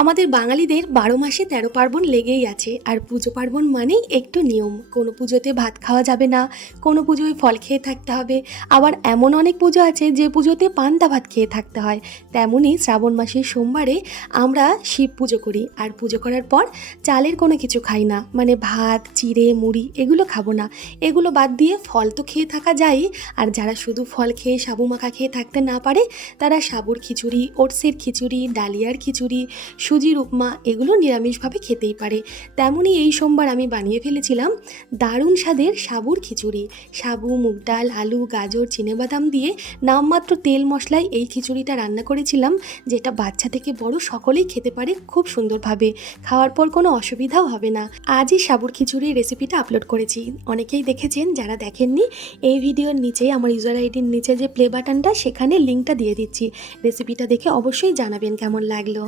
আমাদের বাঙালিদের ১২ মাসে ১৩ পার্বণ লেগেই আছে। আর পুজো পার্বণ মানেই একটু নিয়ম। কোনো পুজোতে ভাত খাওয়া যাবে না, কোনো পুজোয় ফল খেয়ে থাকতে হবে। আবার এমন অনেক পুজো আছে যে পুজোতে পান্তা ভাত খেয়ে থাকতে হয়। তেমনই শ্রাবণ মাসের সোমবারে আমরা শিব পুজো করি। আর পুজো করার পর চালের কোনো কিছু খাই না, মানে ভাত, চিড়ে, মুড়ি এগুলো খাবো না। এগুলো বাদ দিয়ে ফল তো খেয়ে থাকা যায়। আর যারা শুধু ফল খেয়ে সাবু মাখা খেয়ে থাকতে না পারে, তারা সাবুর খিচুড়ি, ওটসের খিচুড়ি, ডালিয়ার খিচুড়ি, সুজির উপমা এগুলো নিরামিষভাবে খেতেই পারে। তেমনই এই সোমবার আমি বানিয়ে ফেলেছিলাম দারুণ স্বাদের সাবুর খিচুড়ি। সাবু, মুগ ডাল, আলু, গাজর, চিনেবাদাম দিয়ে নামমাত্র তেল মশলায় এই খিচুড়িটা রান্না করেছিলাম, যেটা বাচ্চা থেকে বড় সকলেই খেতে পারে খুব সুন্দরভাবে। খাওয়ার পর কোনো অসুবিধাও হবে না। আজই সাবুর খিচুড়ির রেসিপিটা আপলোড করেছি, অনেকেই দেখেছেন। যারা দেখেননি, এই ভিডিওর নিচে আমার ইউজার আইডির নিচে যে প্লে বাটনটা, সেখানে লিঙ্কটা দিয়ে দিচ্ছি। রেসিপিটা দেখে অবশ্যই জানাবেন কেমন লাগলো।